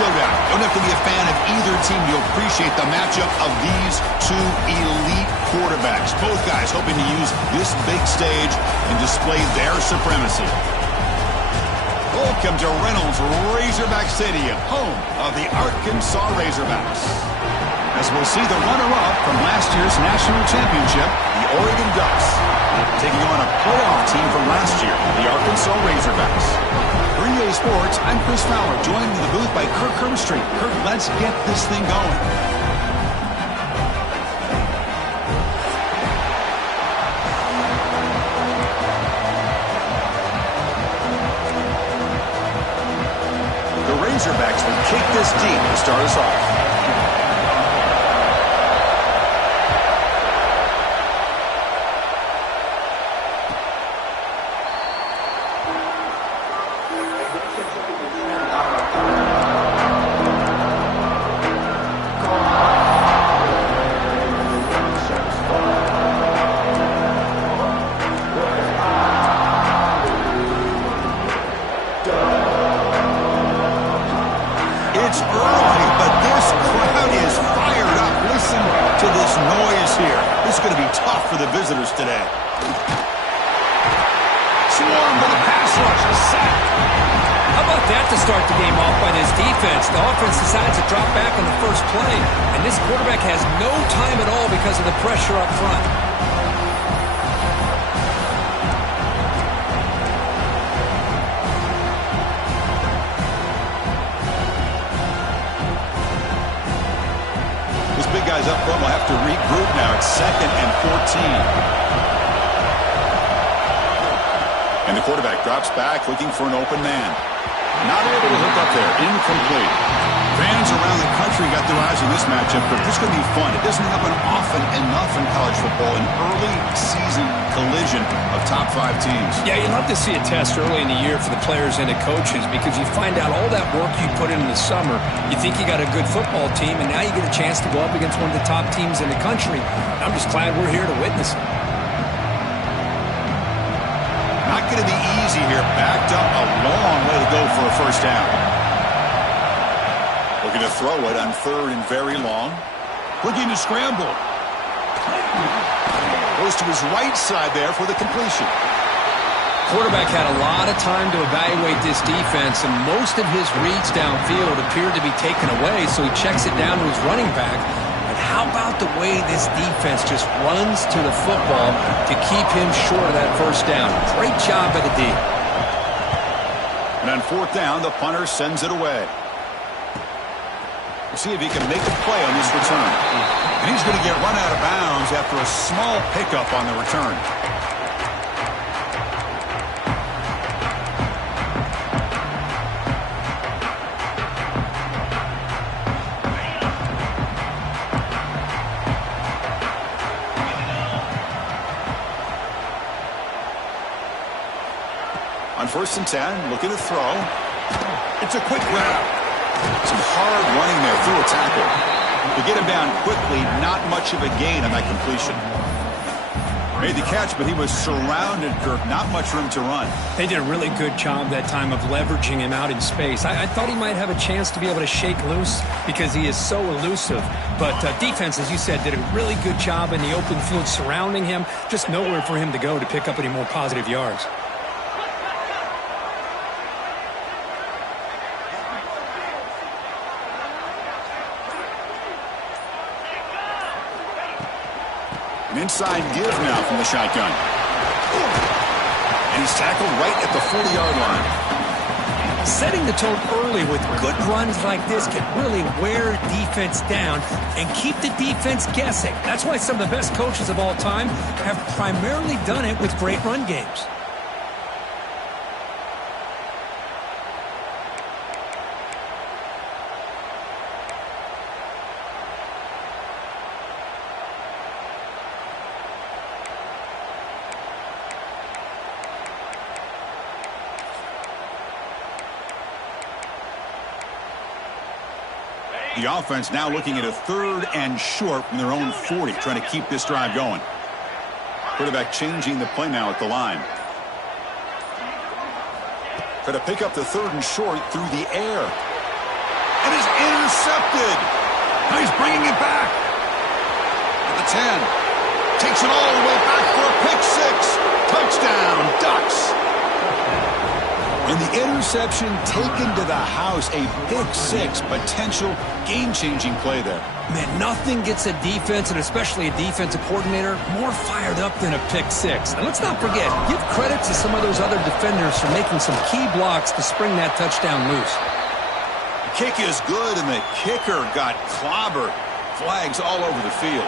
showdown. Don't have to be a fan of either team to appreciate the matchup of these two elite quarterbacks. Both guys hoping to use this big stage and display their supremacy. Welcome to Reynolds Razorback Stadium, home of the Arkansas Razorbacks. As we'll see the runner-up from last year's national championship, the Oregon Ducks, taking on a playoff team from last year, the Arkansas Razorbacks. For EA Sports, I'm Chris Fowler, joined in the booth by Kirk Herbstreit. Kirk, let's get this thing going. The Razorbacks will kick this deep to start us off. It's early, but this crowd is fired up. Listen to this noise here. This is going to be tough for the visitors today. Swarm with a pass rush, a sack. How about that to start the game off by this defense? The offense decides to drop back on the first play, and this quarterback has no time at all because of the pressure up front. Big guys up front will have to regroup now. It's 2nd and 14. And the quarterback drops back looking for an open man. Not able to hook up there. Incomplete. Fans around the country got their eyes on this matchup, but this is going to be fun. It doesn't happen often enough in college football, an early season collision of top 5 teams. Yeah, you love to see a test early in the year for the players and the coaches because you find out all that work you put in the summer. You think you got a good football team, and now you get a chance to go up against one of the top teams in the country. I'm just glad we're here to witness it. Not going to be easy here. Backed up a long way to go for a first down. Looking to throw it on 3rd and very long. Looking to scramble. Goes to his right side there for the completion. Quarterback had a lot of time to evaluate this defense, and most of his reads downfield appeared to be taken away, so he checks it down to his running back. But how about the way this defense just runs to the football to keep him short of that first down? Great job by the D. And on 4th down, the punter sends it away. We'll see if he can make a play on this return. And he's going to get run out of bounds after a small pickup on the return. On 1st and 10, looking to throw. It's a quick grab. Some hard running there through a tackle. To get him down quickly, not much of a gain on that completion. Made the catch, but he was surrounded, Kirk. Not much room to run. They did a really good job that time of leveraging him out in space. I thought he might have a chance to be able to shake loose because he is so elusive. But defense, as you said, did a really good job in the open field surrounding him. Just nowhere for him to go to pick up any more positive yards. An inside give now from the shotgun. And he's tackled right at the 40-yard line. Setting the tone early with good runs like this can really wear defense down and keep the defense guessing. That's why some of the best coaches of all time have primarily done it with great run games. The offense now looking at a 3rd and short from their own 40, trying to keep this drive going. Quarterback changing the play now at the line. Try to pick up the 3rd and short through the air. It is intercepted. Now he's bringing it back. At the 10. Takes it all the way back for a pick six. Touchdown, Ducks. And the interception taken to the house. A pick six. Potential game-changing play there. Man, nothing gets a defense, and especially a defensive coordinator, more fired up than a pick six. And let's not forget, give credit to some of those other defenders for making some key blocks to spring that touchdown loose. The kick is good, and the kicker got clobbered. Flags all over the field.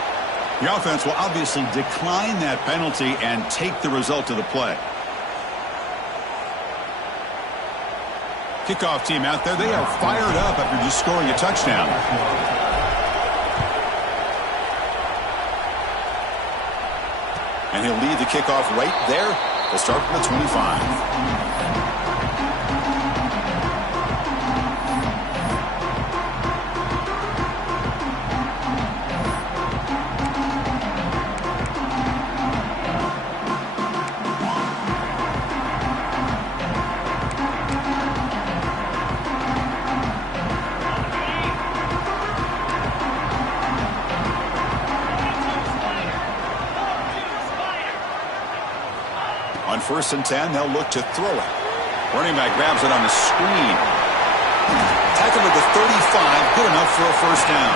The offense will obviously decline that penalty and take the result of the play. Kickoff team out there, they are fired up after just scoring a touchdown. And he'll lead the kickoff right there. They'll start from the 25. On 1st and 10, they'll look to throw it. Running back grabs it on the screen. Tackle at the 35, good enough for a first down.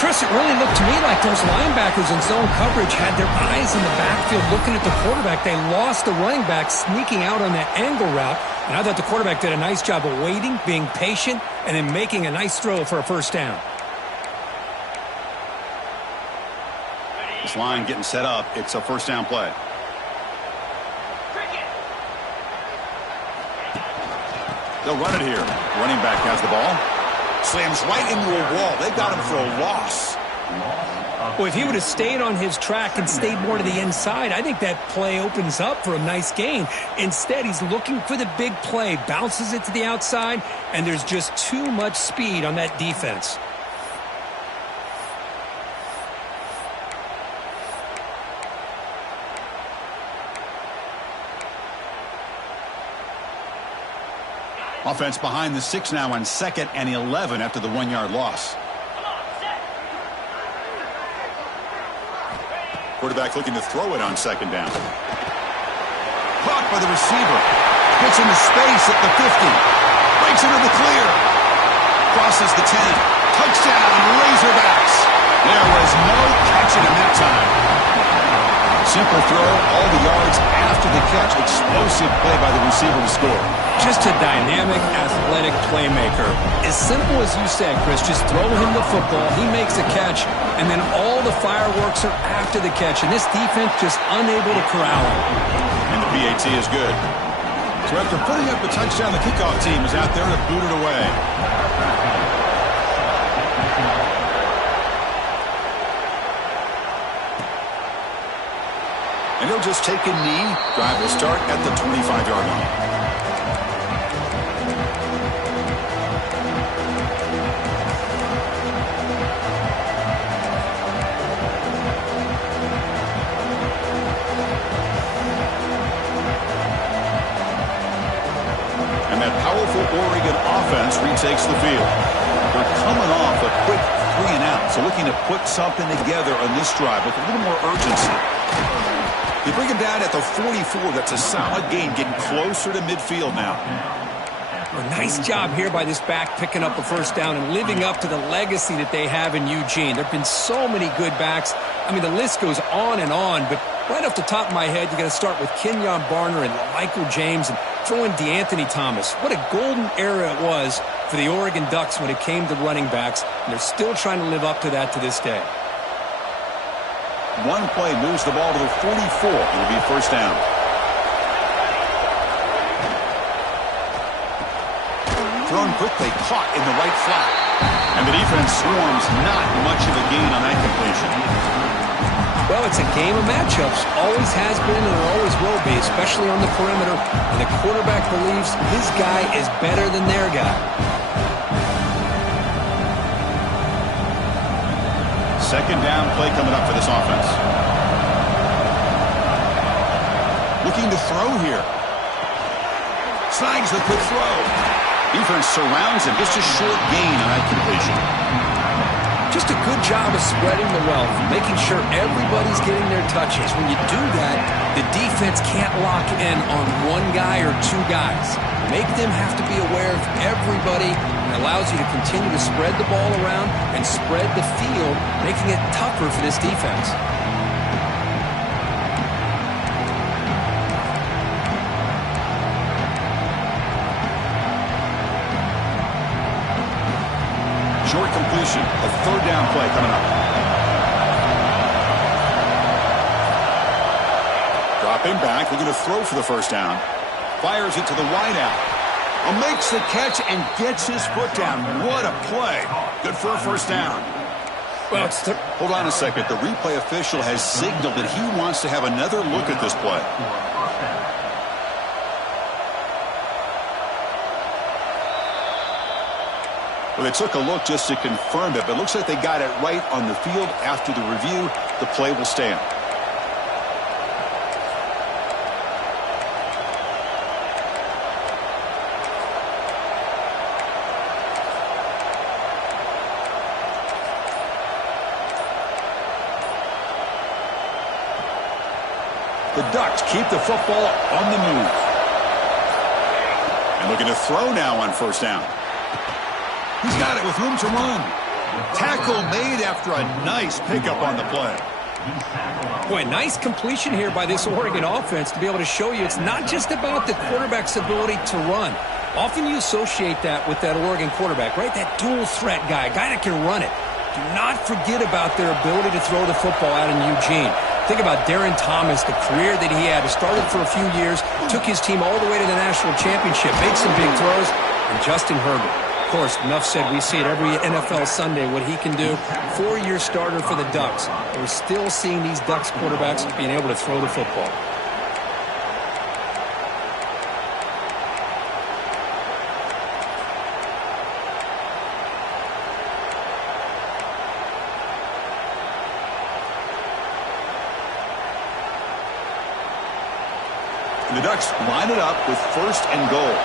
Chris, it really looked to me like those linebackers in zone coverage had their eyes in the backfield looking at the quarterback. They lost the running back sneaking out on that angle route. And I thought the quarterback did a nice job of waiting, being patient, and then making a nice throw for a first down. This line getting set up. It's a first down play. They'll run it here. Running back has the ball. Slams right into a wall. They've got him for a loss. Well, if he would have stayed on his track and stayed more to the inside, I think that play opens up for a nice gain. Instead, he's looking for the big play, bounces it to the outside, and there's just too much speed on that defense. Offense behind the 6 now on 2nd and 11 after the 1-yard loss. Quarterback looking to throw it on 2nd down. Caught by the receiver. Gets into space at the 50. Breaks into the clear. Crosses the 10. Touchdown, Razorbacks. There was no catching him that time. Simple throw, all the yards after the catch. Explosive play by the receiver to score. Just a dynamic, athletic playmaker. As simple as you said, Chris, just throw him the football, he makes a catch, and then all the fireworks are after the catch, and this defense just unable to corral him. And the PAT is good. So after putting up a touchdown, the kickoff team is out there to boot it away. And he'll just take a knee. Drive will start at the 25-yard line. And that powerful Oregon offense retakes the field. They're coming off a quick 3 and out, so looking to put something together on this drive with a little more urgency. They bring him down at the 44. That's a solid gain, getting closer to midfield now. A nice job here by this back picking up a first down and living up to the legacy that they have in Eugene. There have been so many good backs. I mean, the list goes on, but right off the top of my head, you got to start with Kenyon Barner and Michael James and throw in DeAnthony Thomas. What a golden era it was for the Oregon Ducks when it came to running backs, and they're still trying to live up to that to this day. One play moves the ball to the 44. It'll be first down. Thrown quickly, caught in the right flat. And the defense swarms, not much of a gain on that completion. Well, it's a game of matchups. Always has been and always will be, especially on the perimeter. And the quarterback believes his guy is better than their guy. Second down play coming up for this offense. Looking to throw here. Snags the quick throw. Defense surrounds him. Just a short gain on that completion. Just a good job of spreading the wealth, making sure everybody's getting their touches. When you do that, the defense can't lock in on one guy or two guys. Make them have to be aware of everybody, and allows you to continue to spread the ball around and spread the field, making it tougher for this defense. Short completion, a third down play coming up. Dropping back, looking to throw for the first down. Fires it to the wideout. Makes the catch and gets his foot down. What a play. Good for a first down. Well, hold on a second. The replay official has signaled that he wants to have another look at this play. Well, they took a look just to confirm it, but it looks like they got it right on the field. After the review, the play will stand. The Ducks keep the football on the move. And looking to throw now on first down. He's got it with room to run. Tackle made after a nice pickup on the play. Boy, nice completion here by this Oregon offense to be able to show you it's not just about the quarterback's ability to run. Often you associate that with that Oregon quarterback, right? That dual threat guy that can run it. Do not forget about their ability to throw the football out in Eugene. Think about Darren Thomas, the career that he had. He started for a few years, took his team all the way to the national championship, made some big throws, and Justin Herbert. Of course, enough said, we see it every NFL Sunday what he can do. 4-year starter for the Ducks. We're still seeing these Ducks quarterbacks being able to throw the football. The Ducks line it up with first and goal.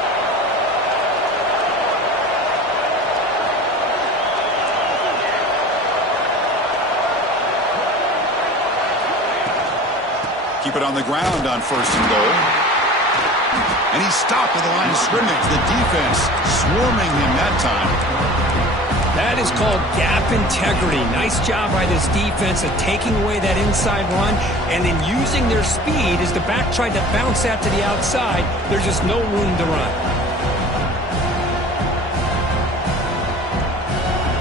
Keep it on the ground on first and goal. And he's stopped at the line of scrimmage. The defense swarming him that time. That is called gap integrity. Nice job by this defense of taking away that inside run and then using their speed as the back tried to bounce that to the outside. There's just no room to run.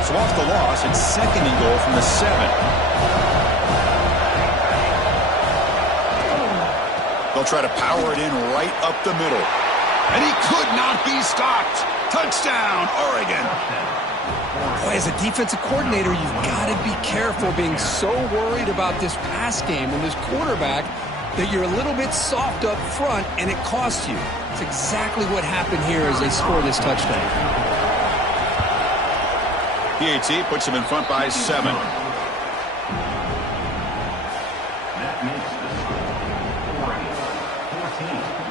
So off the loss, it's second and goal from the 7. They'll try to power it in right up the middle. And he could not be stopped. Touchdown, Oregon. Boy, as a defensive coordinator, you've got to be careful being so worried about this pass game and this quarterback that you're a little bit soft up front and it costs you. It's exactly what happened here as they score this touchdown. PAT puts him in front by 7.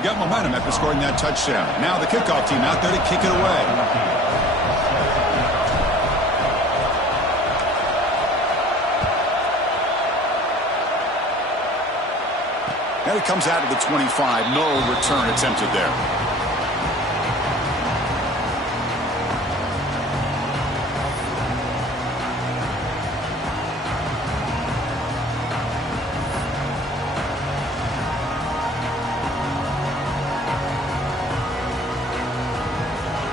Got momentum after scoring that touchdown. Now the kickoff team out there to kick it away. And it comes out of the 25. No return attempted there.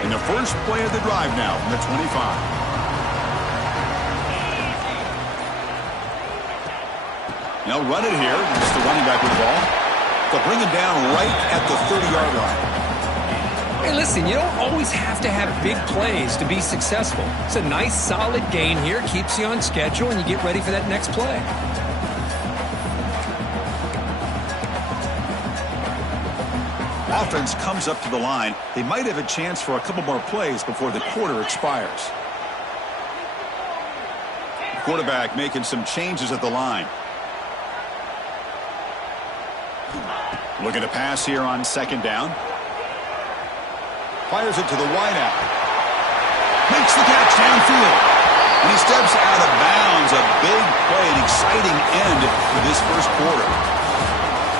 And the first play of the drive now from the 25. They'll run it here. It's the running back with the ball. They'll bring it down right at the 30-yard line. Hey, listen, you don't always have to have big plays to be successful. It's a nice, solid gain here. Keeps you on schedule, and you get ready for that next play. Offense comes up to the line. They might have a chance for a couple more plays before the quarter expires. Quarterback making some changes at the line. Looking to pass here on second down. Fires it to the wideout. Makes the catch downfield. And he steps out of bounds. A big play, an exciting end for this first quarter.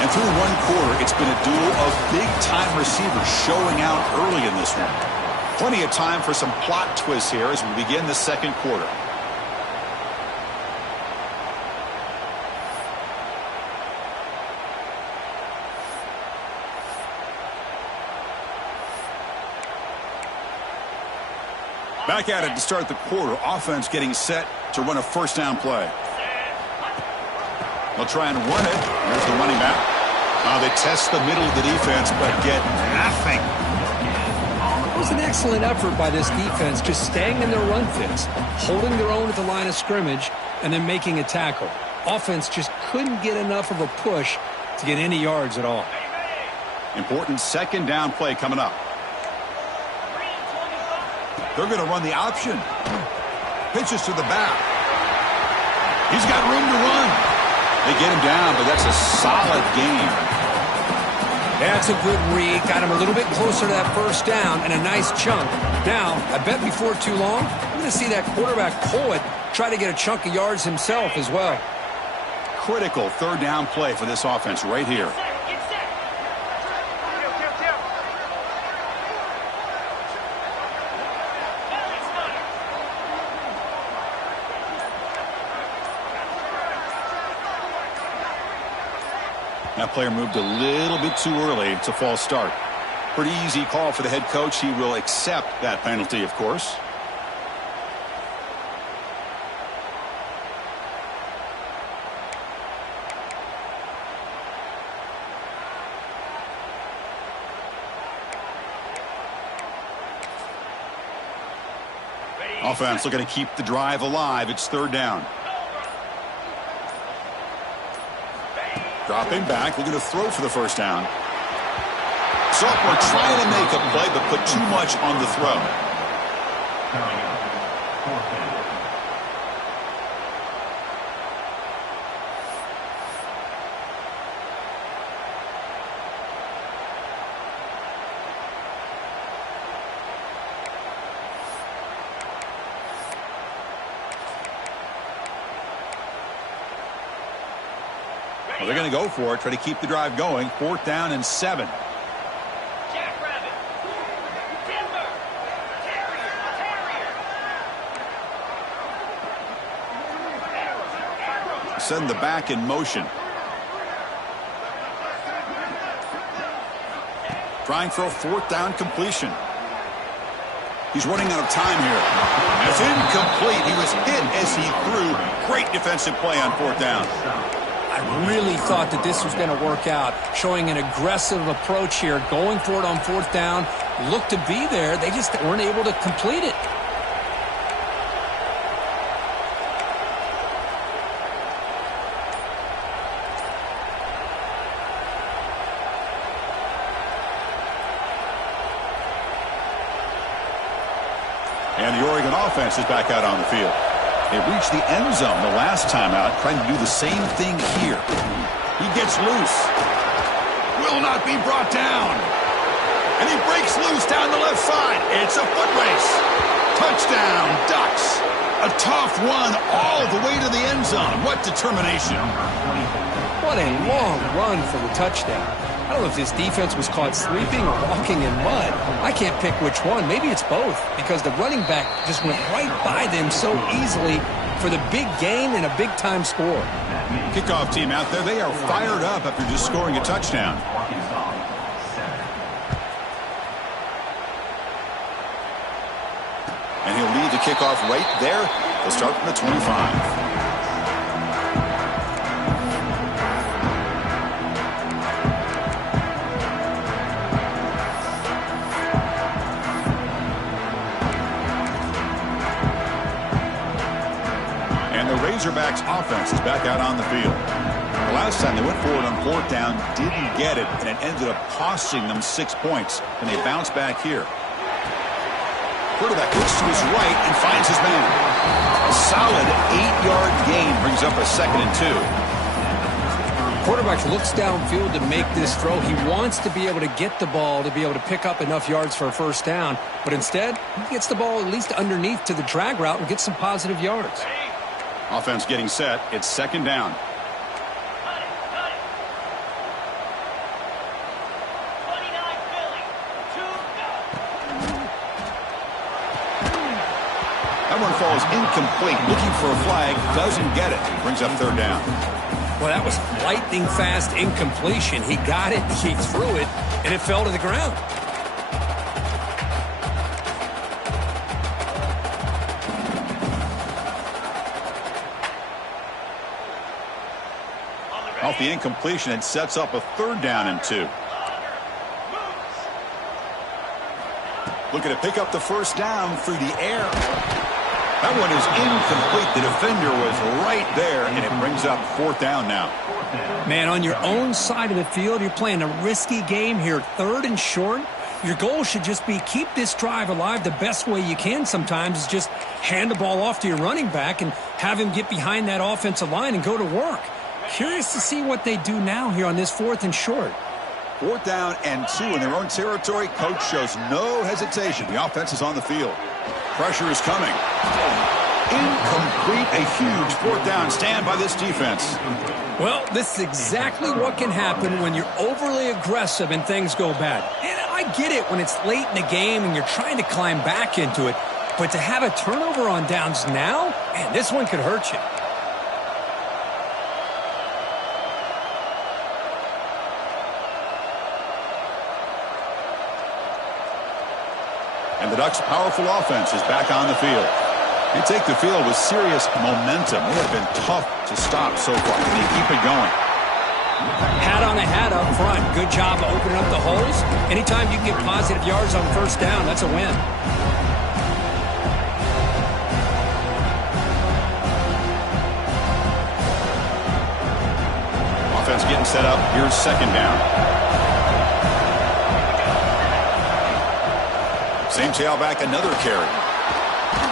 And through one quarter, it's been a duel of big-time receivers showing out early in this one. Plenty of time for some plot twists here as we begin the second quarter. Back at it to start the quarter. Offense getting set to run a first down play. They'll try and run it. Here's the running back. They test the middle of the defense, but get nothing. It was an excellent effort by this defense, just staying in their run fits, holding their own at the line of scrimmage, and then making a tackle. Offense just couldn't get enough of a push to get any yards at all. Important second down play coming up. They're going to run the option. Pitches to the back. He's got room to run. They get him down, but that's a solid game. That's a good read. Got him a little bit closer to that first down and a nice chunk. Now, I bet before too long, we're going to see that quarterback pull it, try to get a chunk of yards himself as well. Critical third down play for this offense right here. That player moved a little bit too early. It's a false start. Pretty easy call for the head coach. He will accept that penalty, of course. Offense looking to keep the drive alive. It's third down. Dropping back, looking to throw for the first down. Sophomore trying to make a play, but put too much on the throw. Well, they're going to go for it, try to keep the drive going. Fourth down and 7. Send the back in motion. Trying for a fourth down completion. He's running out of time here. That's incomplete. He was hit as he threw. Great defensive play on fourth down. I really thought that this was going to work out, showing an aggressive approach here, going for it on fourth down. Looked to be there. They just weren't able to complete it. And the Oregon offense is back out on the field. They reached the end zone the last time out, trying to do the same thing here. He gets loose. Will not be brought down. And he breaks loose down the left side. It's a foot race. Touchdown, Ducks. A tough one all the way to the end zone. What determination. What a long run for the touchdown. I don't know if this defense was caught sleeping or walking in mud. I can't pick which one. Maybe it's both, because the running back just went right by them so easily for the big gain and a big-time score. Kickoff team out there, they are fired up after just scoring a touchdown. And he'll lead the kickoff right there. They'll start from the 25. Razorbacks offense is back out on the field. The last time they went forward on fourth down, didn't get it, and it ended up costing them 6 points. And they bounce back here. Quarterback looks to his right and finds his man. A solid 8-yard gain brings up a 2nd and 2. quarterback looks downfield to make this throw. He wants to be able to get the ball to be able to pick up enough yards for a first down. But instead, he gets the ball at least underneath to the drag route and gets some positive yards. Offense getting set. It's second down. That one falls incomplete. Looking for a flag. Doesn't get it. Brings up third down. Well, that was lightning fast incompletion. He got it, he threw it, and it fell to the ground. Off the incompletion, it sets up a third down and 2. Looking to pick up the first down through the air. That one is incomplete. The defender was right there, and it brings up fourth down now. Man, on your own side of the field, you're playing a risky game here. Third and short. Your goal should just be keep this drive alive the best way you can sometimes is just hand the ball off to your running back and have him get behind that offensive line and go to work. Curious to see what they do now here on this fourth and short. Fourth down and 2 in their own territory. Coach shows no hesitation. The offense is on the field. Pressure is coming. Incomplete. A huge fourth down stand by this defense. Well, this is exactly what can happen when you're overly aggressive and things go bad. And I get it when it's late in the game and you're trying to climb back into it. But to have a turnover on downs now, man, this one could hurt you. And the Ducks' powerful offense is back on the field. They take the field with serious momentum. They have been tough to stop so far. They keep it going. Hat on a hat up front. Good job of opening up the holes. Anytime you can get positive yards on first down, that's a win. Offense getting set up. Here's second down. Same tailback, another carry.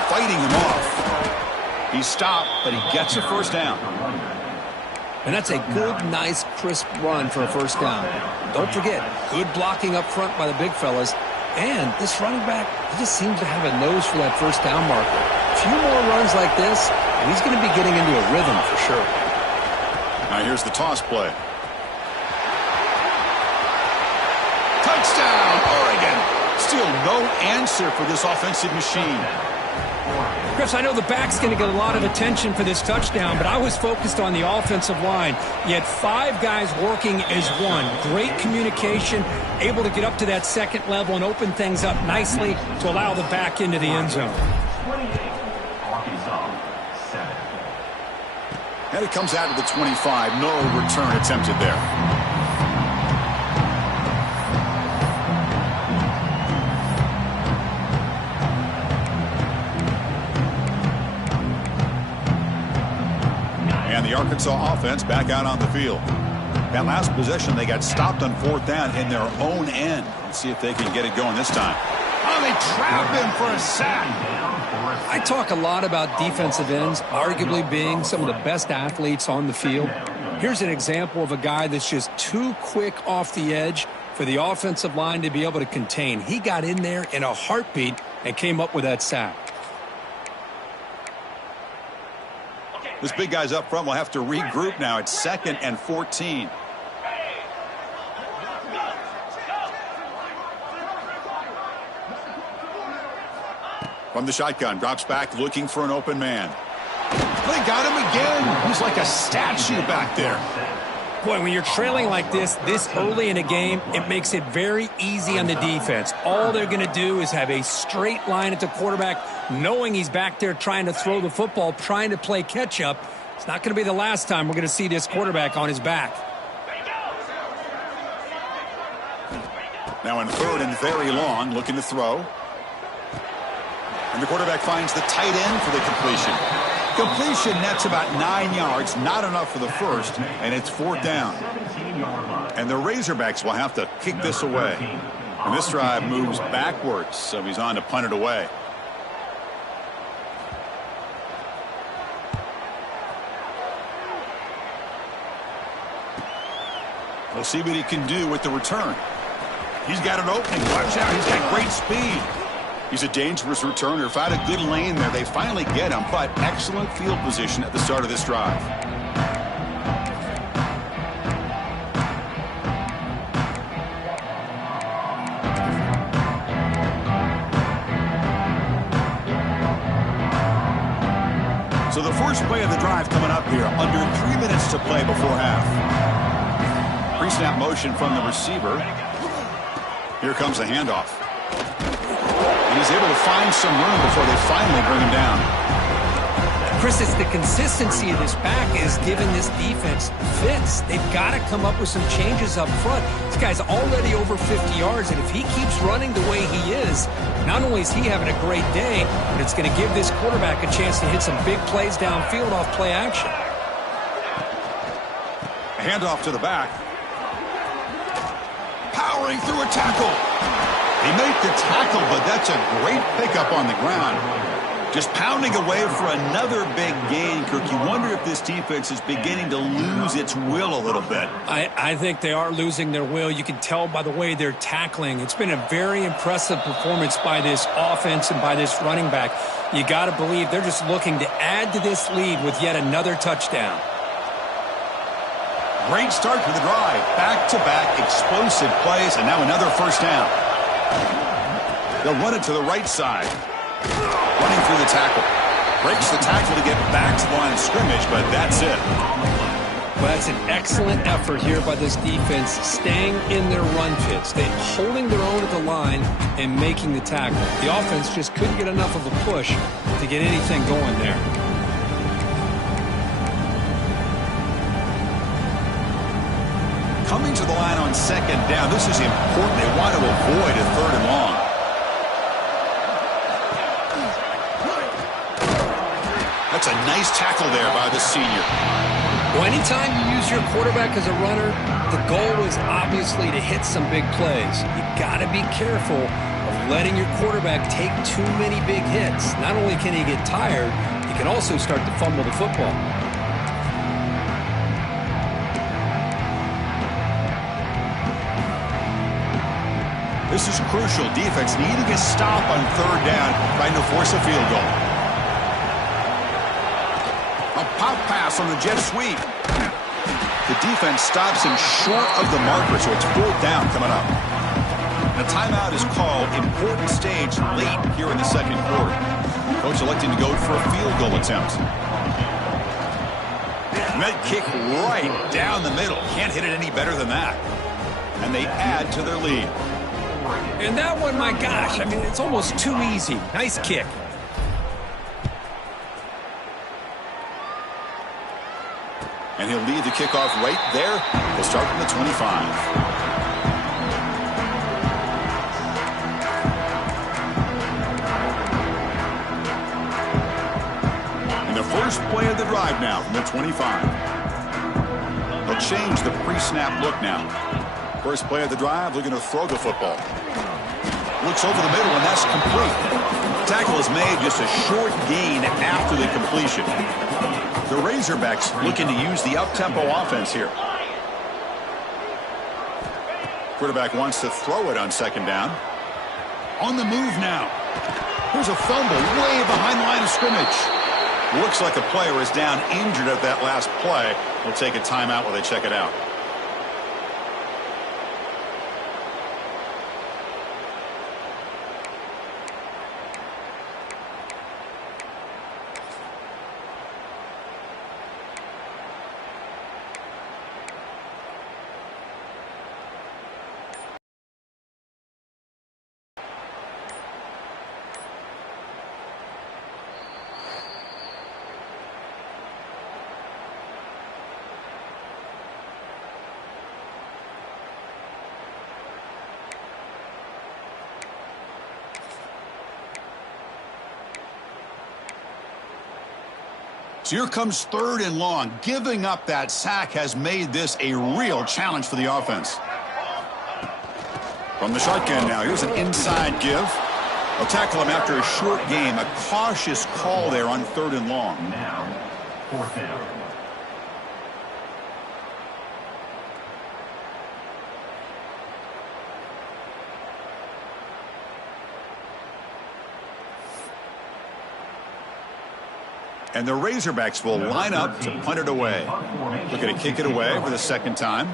Fighting him off. He stopped, but he gets a first down. And that's a good, nice, crisp run for a first down. Don't forget, good blocking up front by the big fellas. And this running back, he just seems to have a nose for that first down marker. A few more runs like this, and he's going to be getting into a rhythm for sure. Now here's the toss play. Touchdown, Oregon. Still no answer for this offensive machine. Chris, I know the back's going to get a lot of attention for this touchdown, but I was focused on the offensive line. You had 5 guys working as one. Great communication, able to get up to that second level and open things up nicely to allow the back into the end zone. And it comes out of the 25. No return attempted there. And the Arkansas offense back out on the field. That last possession, they got stopped on fourth down in their own end. Let's see if they can get it going this time. Oh, they trap him for a sack. I talk a lot about defensive ends, arguably being some of the best athletes on the field. Here's an example of a guy that's just too quick off the edge for the offensive line to be able to contain. He got in there in a heartbeat and came up with that sack. This big guy's up front will have to regroup now. It's 2nd and 14. From the shotgun, drops back looking for an open man. They got him again. He's like a statue back there. Boy, when you're trailing like this early in a game, it makes it very easy on the defense. All they're going to do is have a straight line at the quarterback, knowing he's back there trying to throw the football, trying to play catch-up. It's not going to be the last time we're going to see this quarterback on his back. Now in 3rd and very long, looking to throw. And the quarterback finds the tight end for the completion. Completion nets about 9 yards, not enough for the first, and it's 4th down. And the Razorbacks will have to kick this away. And this drive moves backwards, so he's on to punt it away. We'll see what he can do with the return. He's got an opening. Watch out. He's got great speed. He's a dangerous returner. Found a good lane there. They finally get him, but excellent field position at the start of this drive. So the first play of the drive coming up here. Under 3 minutes to play before half. Pre-snap motion from the receiver. Here comes the handoff. And he's able to find some room before they finally bring him down. Chris, it's the consistency of this back is giving this defense fits. They've got to come up with some changes up front. This guy's already over 50 yards, and if he keeps running the way he is, not only is he having a great day, but it's going to give this quarterback a chance to hit some big plays downfield off play action. A handoff to the back. Powering through a tackle. He made the tackle, but that's a great pickup on the ground. Just pounding away for another big gain, Kirk. You wonder if this defense is beginning to lose its will a little bit. I think they are losing their will. You can tell by the way they're tackling. It's been a very impressive performance by this offense and by this running back. You got to believe they're just looking to add to this lead with yet another touchdown. Great start to the drive. Back-to-back explosive plays, and now another first down. They'll run it to the right side. Running through the tackle. Breaks the tackle to get back to the line of scrimmage, but that's it. Well, that's an excellent effort here by this defense, staying in their run fits. They're holding their own at the line and making the tackle. The offense just couldn't get enough of a push to get anything going there. Coming to the line on second down. This is important. They want to avoid a third and long. That's a nice tackle there by the senior. Well, anytime you use your quarterback as a runner, the goal is obviously to hit some big plays. You got to be careful of letting your quarterback take too many big hits. Not only can he get tired, he can also start to fumble the football. This is crucial. Defense needing a stop on third down, trying to force a field goal. A pop pass on the jet sweep. The defense stops him short of the marker, so it's fourth down coming up. The timeout is called. Important stage late here in the second quarter. Coach electing to go for a field goal attempt. And that kick right down the middle. Can't hit it any better than that. And they add to their lead. And that one, my gosh, I mean, it's almost too easy. Nice kick. And he'll lead the kickoff right there. He'll start from the 25. And the first play of the drive now from the 25. They'll change the pre-snap look now. First play of the drive, looking to throw the football. Looks over the middle, and that's complete. Tackle is made, just a short gain after the completion. The Razorbacks looking to use the up-tempo offense here. Quarterback wants to throw it on second down. On the move now. Here's a fumble way behind the line of scrimmage. Looks like a player is down injured at that last play. We'll take a timeout while they check it out. So here comes third and long. Giving up that sack has made this a real challenge for the offense. From the shotgun now, here's an inside give. They'll tackle him after a short game. A cautious call there on third and long. Now, fourth down. And the Razorbacks will line up to punt it away. Looking to kick it away for the second time.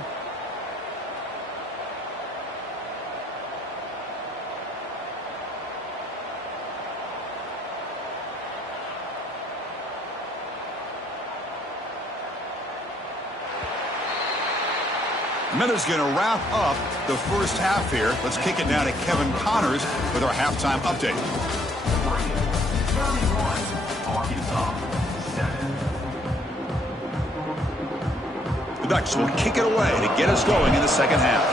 Miller's going to wrap up the first half here. Let's kick it down to Kevin Connors with our halftime update. The Ducks will kick it away to get us going in the second half.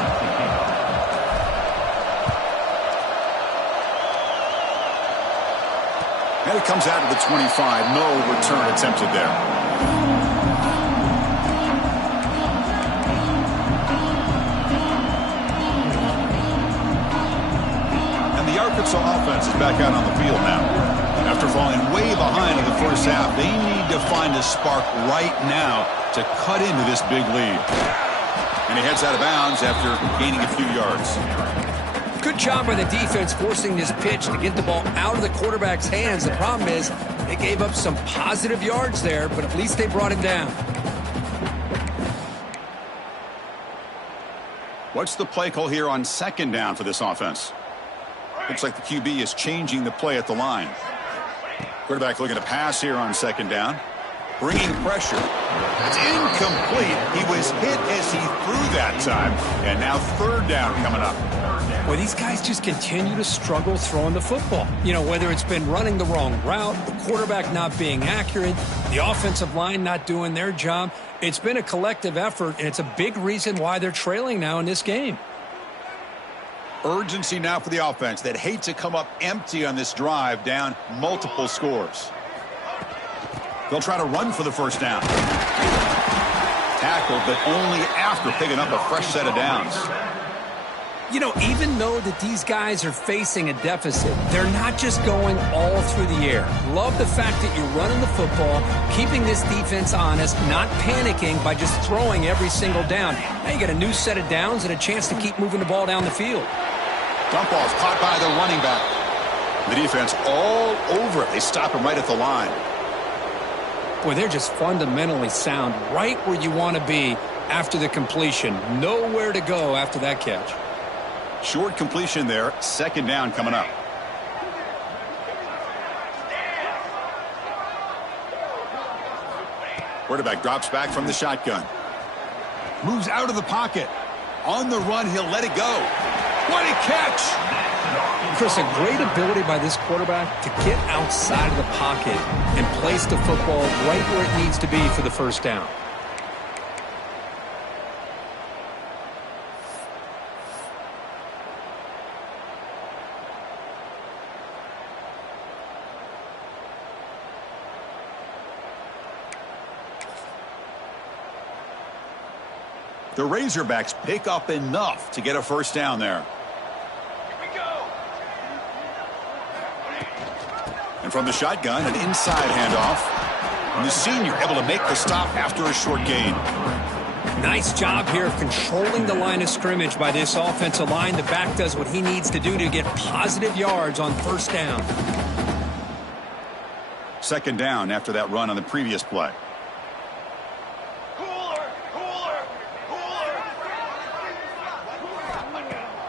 And it comes out to the 25. No return attempted there. Arkansas offense is back out on the field now. After falling way behind in the first half, they need to find a spark right now to cut into this big lead. And he heads out of bounds after gaining a few yards. Good job by the defense forcing this pitch to get the ball out of the quarterback's hands. The problem is they gave up some positive yards there, but at least they brought him down. What's the play call here on second down for this offense? Looks like the QB is changing the play at the line. Quarterback looking to pass here on second down. Bringing pressure. It's incomplete. He was hit as he threw that time. And now third down coming up. Well, these guys just continue to struggle throwing the football. You know, whether it's been running the wrong route, the quarterback not being accurate, the offensive line not doing their job. It's been a collective effort, and it's a big reason why they're trailing now in this game. Urgency now for the offense that hate to come up empty on this drive, down multiple scores. They'll try to run for the first down. Tackled, but only after picking up a fresh set of downs. You know, even though that these guys are facing a deficit, they're not just going all through the air. Love the fact that you're running the football, keeping this defense honest, not panicking by just throwing every single down. Now you got a new set of downs and a chance to keep moving the ball down the field. Dump ball's caught by the running back. The defense all over it. They stop him right at the line. Boy, they're just fundamentally sound, right where you want to be after the completion. Nowhere to go after that catch. Short completion there. Second down coming up. Quarterback drops back from the shotgun. Moves out of the pocket. On the run, he'll let it go. What a catch! Chris, a great ability by this quarterback to get outside of the pocket and place the football right where it needs to be for the first down. The Razorbacks pick up enough to get a first down there. And from the shotgun, an inside handoff. And the senior able to make the stop after a short gain. Nice job here of controlling the line of scrimmage by this offensive line. The back does what he needs to do to get positive yards on first down. Second down after that run on the previous play.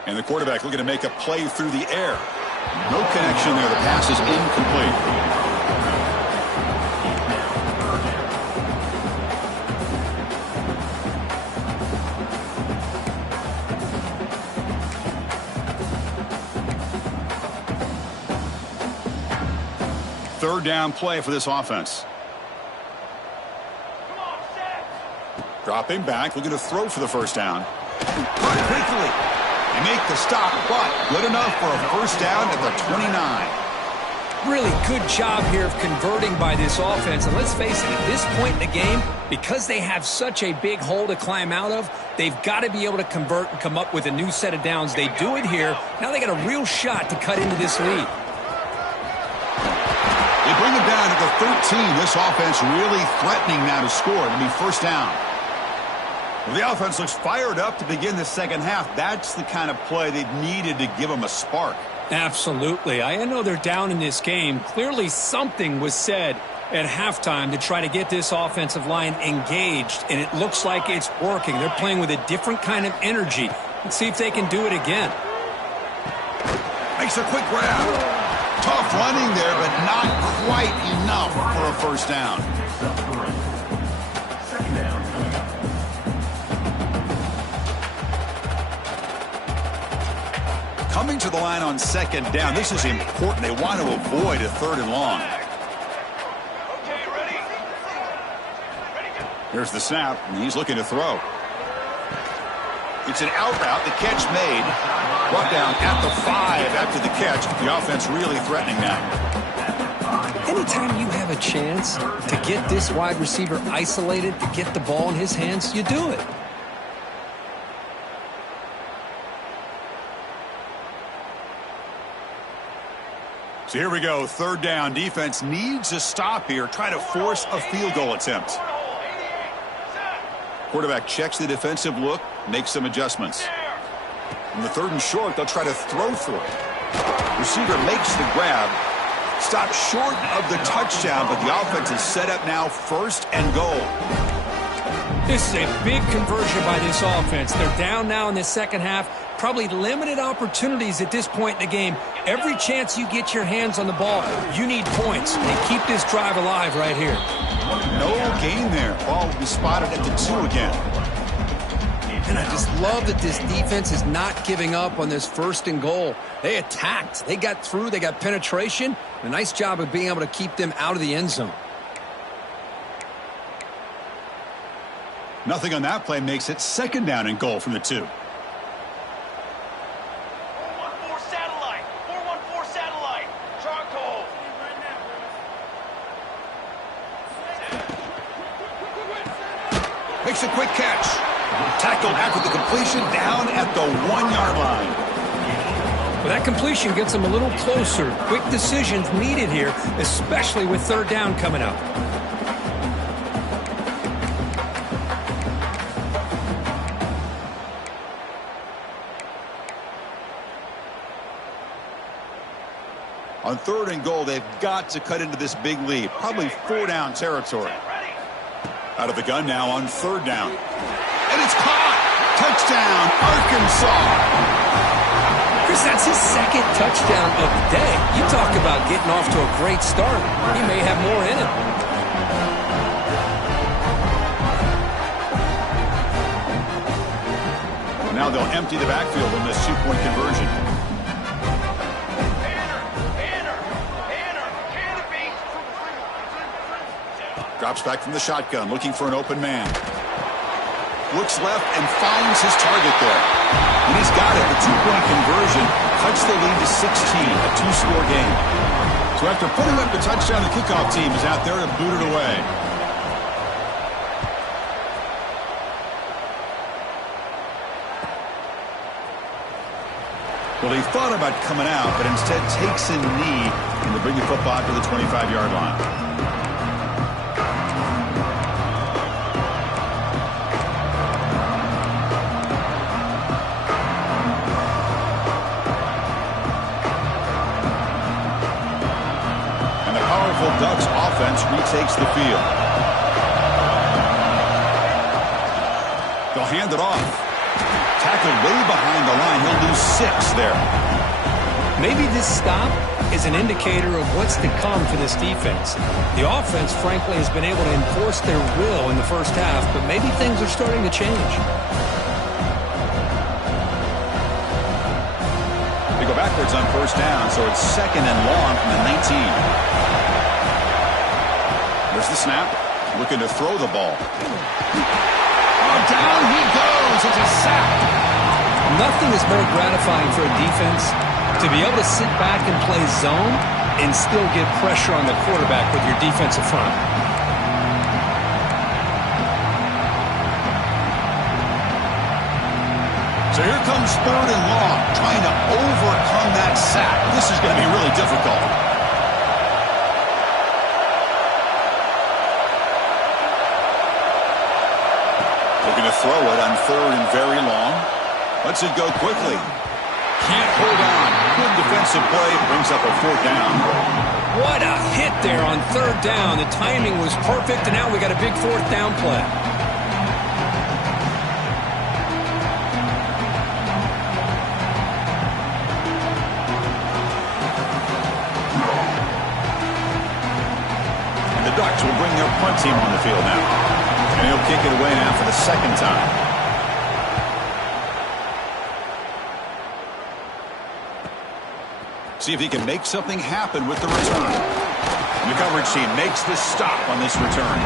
And the quarterback looking to make a play through the air. No connection there. The pass is incomplete. Third down play for this offense. Dropping back, looking to throw for the first down. Quickly. They make the stop, but good enough for a first down at the 29. Really good job here of converting by this offense. And let's face it, at this point in the game, because they have such a big hole to climb out of, they've got to be able to convert and come up with a new set of downs. They do it here. Now they got a real shot to cut into this lead. They bring it down at the 13. This offense really threatening now to score. It'll be first down. Well, the offense looks fired up to begin the second half. That's the kind of play they've needed to give them a spark. Absolutely. I know they're down in this game. Clearly something was said at halftime to try to get this offensive line engaged, and it looks like it's working. They're playing with a different kind of energy. Let's see if they can do it again. Makes a quick grab. Tough running there, but not quite enough for a first down. Coming to the line on second down, this is important. They want to avoid a third and long. Here's the snap, and he's looking to throw. It's an out route. The catch made. Brought down at the 5 after the catch. The offense really threatening now. Anytime you have a chance to get this wide receiver isolated, to get the ball in his hands, you do it. So here we go, third down. Defense needs a stop here. Try to force a field goal attempt. Quarterback checks the defensive look, makes some adjustments. In the third and short, they'll try to throw for it. Receiver makes the grab. Stopped short of the touchdown, but the offense is set up now, first and goal. This is a big conversion by this offense. They're down now in the second half. Probably limited opportunities at this point in the game. Every chance you get your hands on the ball, you need points. And keep this drive alive right here. No gain there. Ball will be spotted at the 2 again. And I just love that this defense is not giving up on this first and goal. They attacked. They got through. They got penetration. A nice job of being able to keep them out of the end zone. Nothing on that play makes it second down and goal from the 2. 414 satellite. 414 satellite. Charcoal. Makes a quick catch. Tackled after the completion down at the 1-yard line. Well, that completion gets them a little closer. Quick decisions needed here, especially with third down coming up. On third and goal, they've got to cut into this big lead. Probably 4-down territory. Out of the gun now on third down. And it's caught! Touchdown, Arkansas! Chris, that's his second touchdown of the day. You talk about getting off to a great start. He may have more in him. Now they'll empty the backfield on this 2-point conversion. Drops back from the shotgun, looking for an open man. Looks left and finds his target there. And he's got it. The 2-point conversion cuts the lead to 16, a 2-score game. So after putting up the touchdown, the kickoff team is out there to boot it away. Well, he thought about coming out, but instead takes a knee and they bring the football to the 25-yard line. Ducks offense retakes the field. They'll hand it off. Tackled way behind the line. He'll lose 6 there. Maybe this stop is an indicator of what's to come for this defense. The offense, frankly, has been able to enforce their will in the first half, but maybe things are starting to change. They go backwards on first down, so it's second and long from the 19. There's the snap. Looking to throw the ball. Oh, down he goes. It's a sack. Nothing is more gratifying for a defense to be able to sit back and play zone and still get pressure on the quarterback with your defensive front. So here comes third and long, trying to overcome that sack. This is going to be really difficult. Looking to throw it on third and very long. Lets it go quickly. Can't hold on. Good defensive play brings up a 4th down. What a hit there on 3rd down. The timing was perfect, and now we got a big 4th down play. And the Ducks will bring their punt team on the field now. And he'll kick it away now for the 2nd time. See if he can make something happen with the return. And the coverage team makes the stop on this return.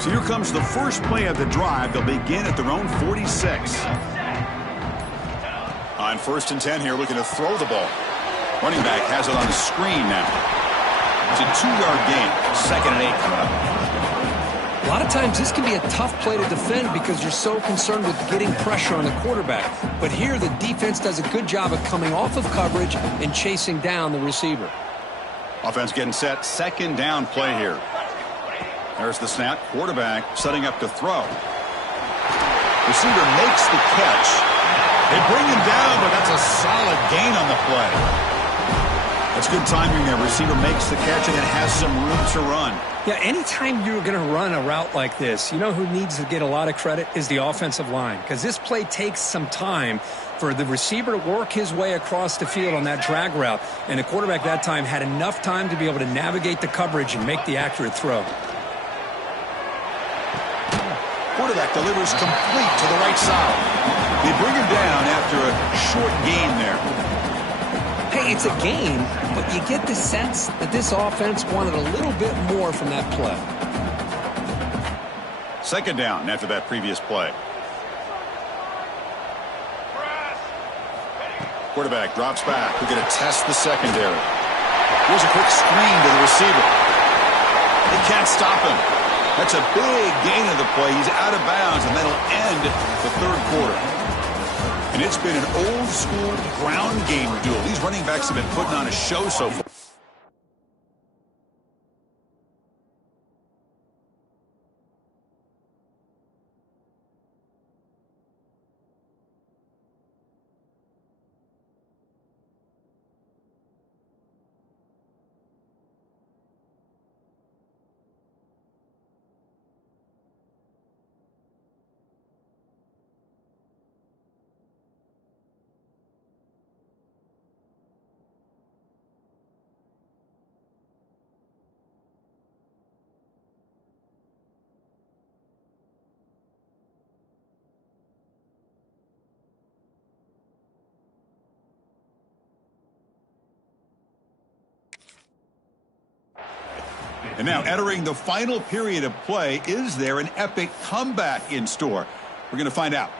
So here comes the first play of the drive. They'll begin at their own 46. On 1st and 10 here, looking to throw the ball. Running back has it on the screen now. It's a 2-yard gain. 2nd and 8 coming up. A lot of times this can be a tough play to defend because you're so concerned with getting pressure on the quarterback. But here the defense does a good job of coming off of coverage and chasing down the receiver. Offense getting set. 2nd down play here. There's the snap. Quarterback setting up to throw. Receiver makes the catch. They bring him down, but that's a solid gain on the play. That's good timing there. Receiver makes the catch and it has some room to run. Yeah, anytime you're going to run a route like this, you know who needs to get a lot of credit is the offensive line. Because this play takes some time for the receiver to work his way across the field on that drag route. And the quarterback that time had enough time to be able to navigate the coverage and make the accurate throw. Quarterback delivers complete to the right side. They bring him down after a short gain there. Hey, it's a gain, but you get the sense that this offense wanted a little bit more from that play. 2nd down after that previous play. Quarterback drops back. We're going to test the secondary. Here's a quick screen to the receiver. They can't stop him. That's a big gain of the play. He's out of bounds, and that'll end the 3rd quarter. And it's been an old-school ground game duel. These running backs have been putting on a show so far. And now entering the final period of play, is there an epic comeback in store? We're going to find out.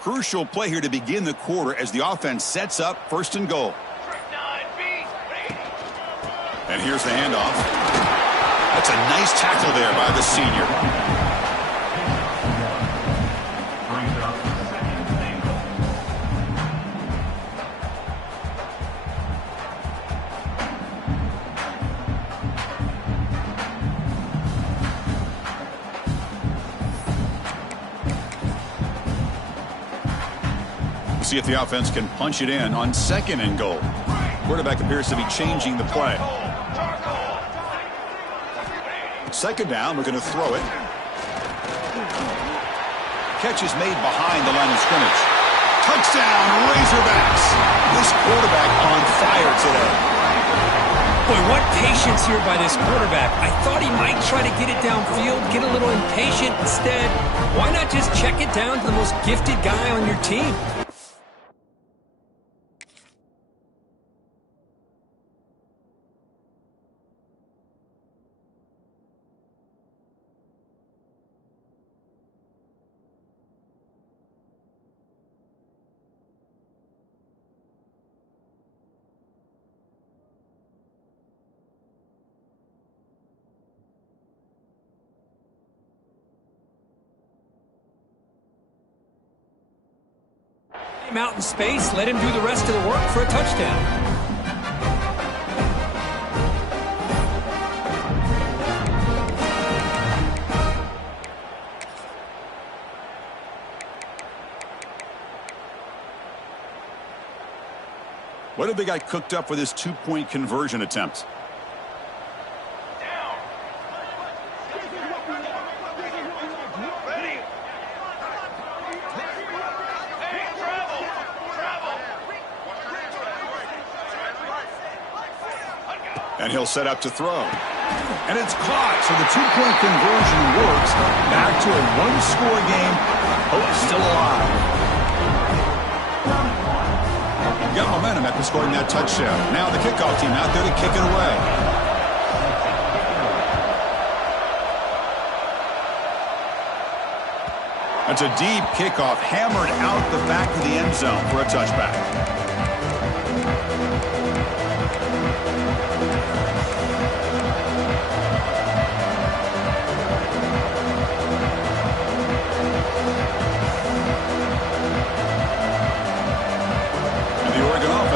Crucial play here to begin the quarter as the offense sets up 1st and goal. And here's the handoff. That's a nice tackle there by the senior. See if the offense can punch it in on 2nd and goal. Quarterback appears to be changing the play. 2nd down, we're going to throw it. Catch is made behind the line of scrimmage. Touchdown, Razorbacks. This quarterback on fire today. Boy, what patience here by this quarterback. I thought he might try to get it downfield, get a little impatient. Instead, why not just check it down to the most gifted guy on your team? him out in space, let him do the rest of the work for a touchdown. What have they got cooked up for this two-point conversion attempt? Down. Ready. Hey, travel. And he'll set up to throw. And it's caught, so the two-point conversion works. Back to a one-score game. Hope still alive. Got momentum after scoring that touchdown. Now the kickoff team out there to kick it away. That's a deep kickoff, hammered out the back of the end zone for a touchback.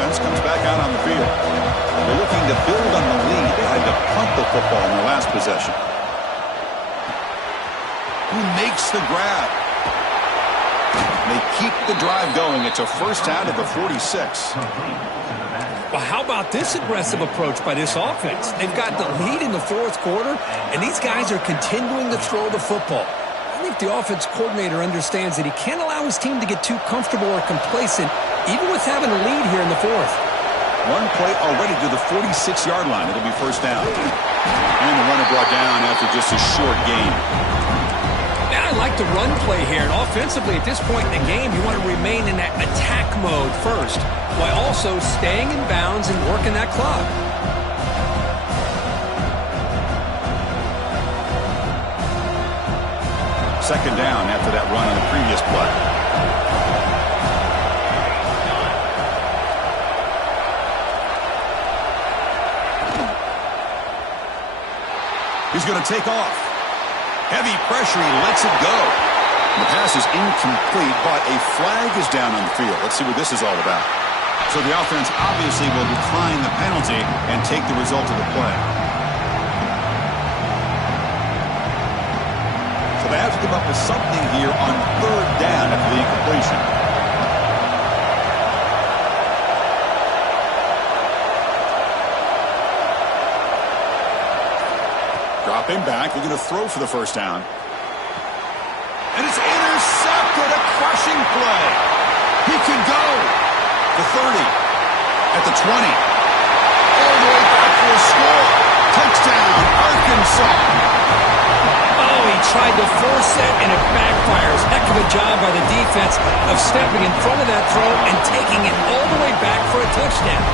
Comes back out on the field. They're looking to build on the lead. They had to punt the football in their last possession. Who makes the grab? They keep the drive going. It's a first out of the 46. Well, how about this aggressive approach by this offense? They've got the lead in the fourth quarter, and these guys are continuing to throw the football. I think the offense coordinator understands that he can't allow his team to get too comfortable or complacent, even with having a lead here in the fourth. One play already to the 46-yard line. It'll be first down. And the runner brought down after just a short gain. Now I like the run play here. And offensively, at this point in the game, you want to remain in that attack mode first, while also staying in bounds and working that clock. Second down after that run on the previous play. He's going to take off. Heavy pressure, he lets it go. The pass is incomplete, but a flag is down on the field. Let's see what this is all about. So the offense obviously will decline the penalty and take the result of the play. So they have to come up with something here on third down after the incompletion. Dropping back, they're going to throw for the first down. And it's intercepted, a crushing play. He could go. The 30, at the 20. All the way back for a score. Touchdown, Arkansas. Oh, he tried to force it, and it backfires. Heck of a job by the defense of stepping in front of that throw and taking it all the way back for a touchdown.